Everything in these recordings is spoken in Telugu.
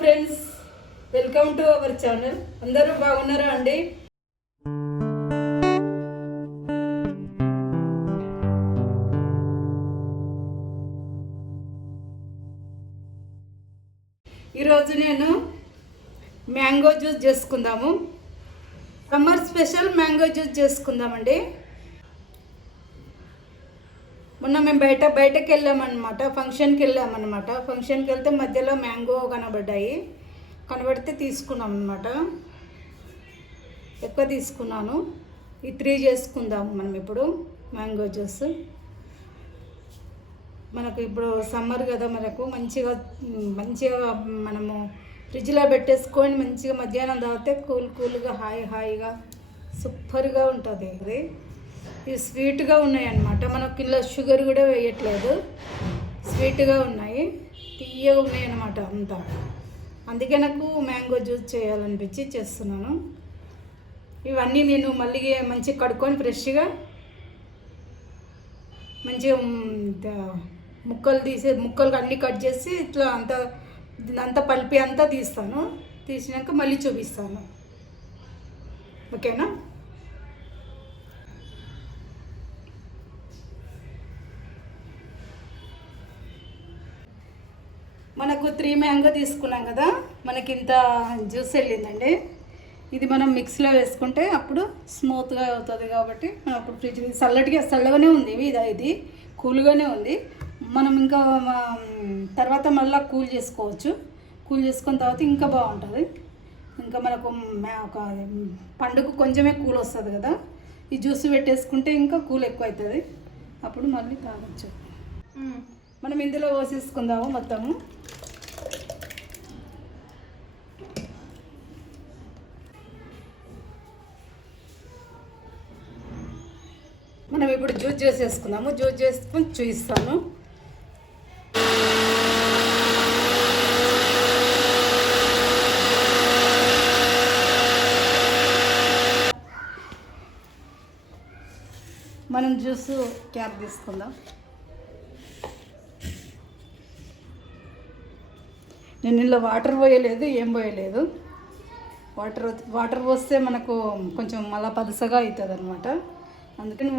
Friends welcome to our channel అందరూ బాగున్నారా అండి? ఈరోజు నేను మ్యాంగో జ్యూస్ చేసుకుందాము. సమ్మర్ స్పెషల్ మ్యాంగో జ్యూస్ చేసుకుందామండి. మొన్న మేము బయట బయటకు వెళ్ళామన్నమాట. ఫంక్షన్కి వెళ్ళామన్నమాట. ఫంక్షన్కి వెళ్తే మధ్యలో మ్యాంగో కనబడ్డాయి. కనబడితే తీసుకున్నాం అనమాట ఎక్కువ తీసుకున్నాను. ఈ త్రీ చేసుకుందాము మనం ఇప్పుడు. మ్యాంగో జ్యూస్ మనకు ఇప్పుడు సమ్మర్ కదా మనకు. మంచిగా మంచిగా మనము ఫ్రిడ్జ్లో పెట్టేసుకొని మంచిగా మధ్యాహ్నం తాగితే కూల్ కూల్గా హాయి హాయిగా సూపర్గా ఉంటుంది. అది ఇవి స్వీట్గా ఉన్నాయి అన్నమాట మనకు ఇలా షుగర్ కూడా వేయట్లేదు. స్వీట్గా ఉన్నాయి. తీయగా ఉన్నాయి అన్నమాట అంతా. అందుకే నాకు మ్యాంగో జ్యూస్ చేయాలనిపించి చేస్తున్నాను. ఇవన్నీ నేను మళ్ళీ మంచిగా కడుక్కొని ఫ్రెష్గా మంచిగా ముక్కలు తీసే ముక్కలు అన్నీ కట్ చేసి ఇట్లా అంత అంతా పల్పి అంతా తీస్తాను. తీసినాక మళ్ళీ చూపిస్తాను. ఓకేనా? మనకు త్రీ మ్యాంగో తీసుకున్నాం కదా మనకి ఇంత జ్యూస్ వెళ్ళిందండి. ఇది మనం మిక్స్లో వేసుకుంటే అప్పుడు స్మూత్గా అవుతుంది కాబట్టి మనం అప్పుడు ఫ్రిడ్జ్ చల్లటిగా చల్లగానే ఉంది ఇది ఇది. కూల్గానే ఉంది. మనం ఇంకా తర్వాత మళ్ళీ కూల్ చేసుకోవచ్చు. కూల్ చేసుకున్న తర్వాత ఇంకా బాగుంటుంది. ఇంకా మనకు ఒక పండుగ కొంచెమే కూల్ వస్తుంది కదా. ఈ జ్యూస్ పెట్టేసుకుంటే ఇంకా కూల్ ఎక్కువ అవుతుంది అప్పుడు మళ్ళీ తాగొచ్చు. మనం ఇందులో పోసేసుకుందాము మొత్తము. మనం ఇప్పుడు జ్యూస్ చేసేసుకుందాము. జ్యూస్ చేసుకుని చూపిస్తాను మనం జ్యూస్ క్యాప్ తీసుకుందాం. నేను ఇందులో వాటర్ పోయలేదు ఏం పోయలేదు. వాటర్ వాటర్ పోస్తే మనకు కొంచెం మళ్ళా పలుసగా అవుతుంది అనమాట అందుకని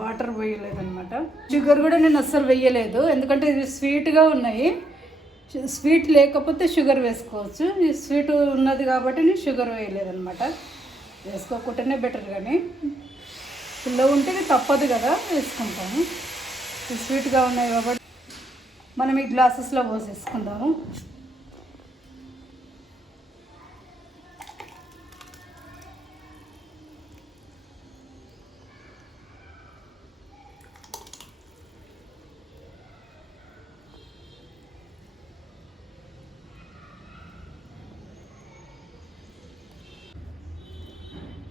వాటర్ పోయలేదనమాట షుగర్ కూడా నేను అస్సలు వేయలేదు. ఎందుకంటే ఇది స్వీట్గా ఉన్నాయి. స్వీట్ లేకపోతే షుగర్ వేసుకోవచ్చు. ఈ స్వీట్ ఉన్నది కాబట్టి నేను షుగర్ వేయలేదనమాట వేసుకోకుండానే బెటర్ కానీ పిల్ల ఉంటే తప్పదు కదా వేసుకుంటాము. స్వీట్గా ఉన్నాయి కాబట్టి మనం ఈ గ్లాసెస్లో పోసేసుకుందాము.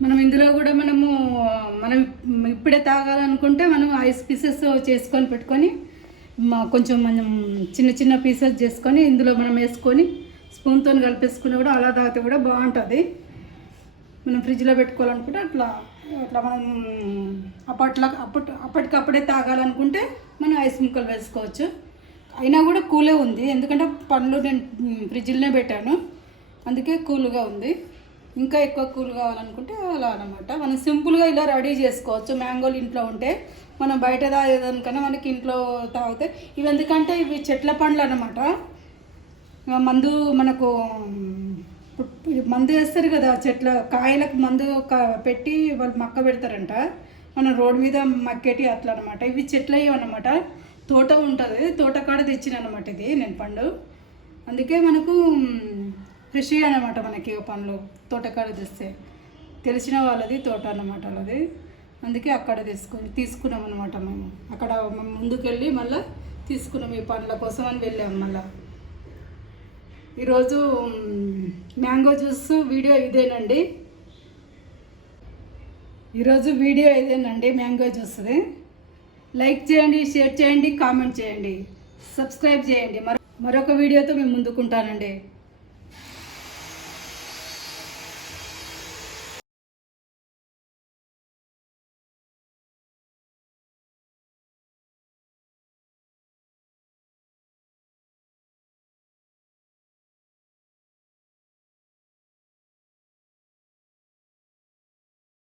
మనం ఇందులో కూడా మనము మనం ఇప్పుడే తాగాలనుకుంటే మనం ఐస్ పీసెస్ చేసుకొని పెట్టుకొని మా కొంచెం మనం చిన్న చిన్న పీసెస్ చేసుకొని ఇందులో మనం వేసుకొని స్పూన్తో కలిపేసుకుని కూడా అలా తాగితే కూడా బాగుంటుంది. మనం ఫ్రిడ్జ్లో పెట్టుకోవాలనుకుంటే అట్లా అట్లా మనం అప్పట్లో అప్పటి అప్పటికప్పుడే తాగాలనుకుంటే మనం ఐస్ ముక్కలు వేసుకోవచ్చు. అయినా కూడా కూలే ఉంది. ఎందుకంటే పండ్లు నేను ఫ్రిడ్జ్లోనే పెట్టాను. అందుకే కూల్గా ఉంది. ఇంకా ఎక్కువ కూల్ కావాలనుకుంటే అలా అనమాట మనం సింపుల్గా ఇలా రెడీ చేసుకోవచ్చు. మ్యాంగోలు ఇంట్లో ఉంటే మనం బయట తాగేదానికన్నా మనకి ఇంట్లో తాగితే ఇవి ఎందుకంటే ఇవి చెట్ల పండ్లు అనమాట మందు మనకు మందు వేస్తారు కదా చెట్ల కాయలకు మందు పెట్టి వాళ్ళు మక్క పెడతారంట. మన రోడ్డు మీద మక్కేటి అట్లా అనమాట ఇవి చెట్లు అనమాట తోట ఉంటుంది. తోట కాడ తెచ్చిన అనమాట ఇది నేను పండు. అందుకే మనకు కృషి అనమాట మనకి పనులు. తోటకాడ తెస్తే. తెలిసిన వాళ్ళది తోట అన్నమాట వాళ్ళది. అందుకే అక్కడ తీసుకుని తీసుకున్నాం అనమాట మేము. అక్కడ ముందుకెళ్ళి మళ్ళీ తీసుకున్నాం ఈ పండ్ల కోసం అని వెళ్ళాం మళ్ళీ. ఈరోజు మ్యాంగో జ్యూస్ వీడియో ఇదేనండి. ఈరోజు వీడియో ఇదేనండి మ్యాంగో జ్యూస్ది. లైక్ చేయండి షేర్ చేయండి కామెంట్ చేయండి. సబ్స్క్రైబ్ చేయండి. మరొక వీడియోతో మేము ముందుకుంటానండి.